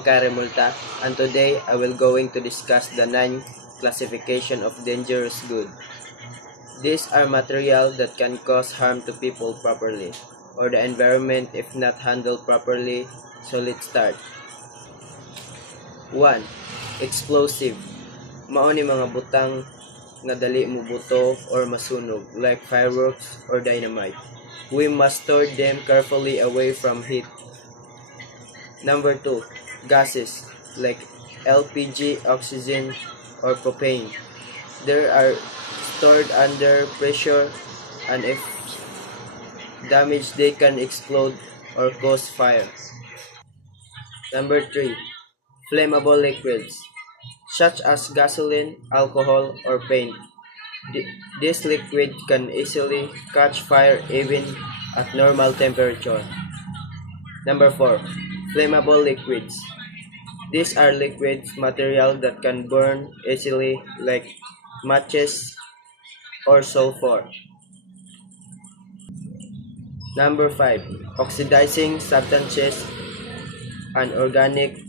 am Kare Multa, and today I will going to discuss the 9 classification of dangerous goods. These are materials that can cause harm to people properly, or the environment if not handled properly. So let's start. 1. Explosive. Mao ni mga butang nga dali mubuto or masunog, like fireworks or dynamite. We must store them carefully away from heat. Number 2. Gases like LPG, oxygen, or propane. They are stored under pressure, and if damaged they can explode or cause fire. Number 3. Flammable liquids such as gasoline, alcohol, or paint. This liquid can easily catch fire even at normal temperature. Number 4. Flammable liquids. These are liquids material that can burn easily, like matches or sulfur. Number 5. Oxidizing substances and organic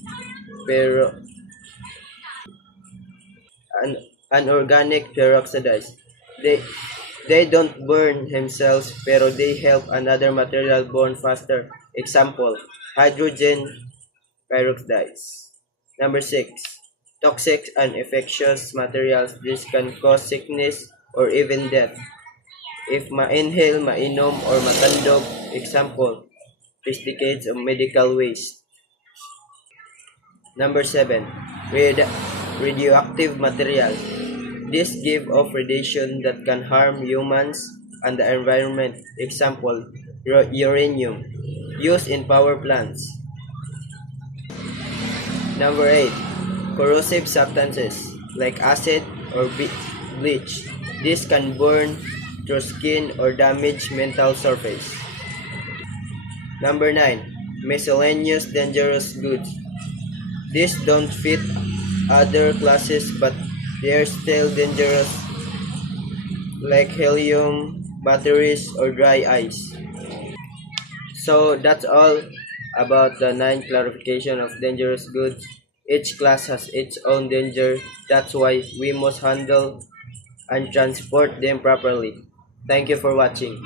peroxides. They don't burn themselves pero they help another material burn faster. Example, hydrogen peroxides. Number 6. Toxic and infectious materials. This can cause sickness or even death. If ma-inhale, mainom, or matandog, example, pesticides of medical waste. Number 7. Radioactive material. This give off radiation that can harm humans and the environment. Example, uranium, used in power plants. Number 8. Corrosive substances like acid or bleach. This can burn through skin or damage mental surface. Number 9. Miscellaneous dangerous goods. These don't fit other classes but they are still dangerous, like helium, batteries, or dry ice. So that's all about the 9 classification of dangerous goods. Each class has its own danger. That's why we must handle and transport them properly. Thank you for watching.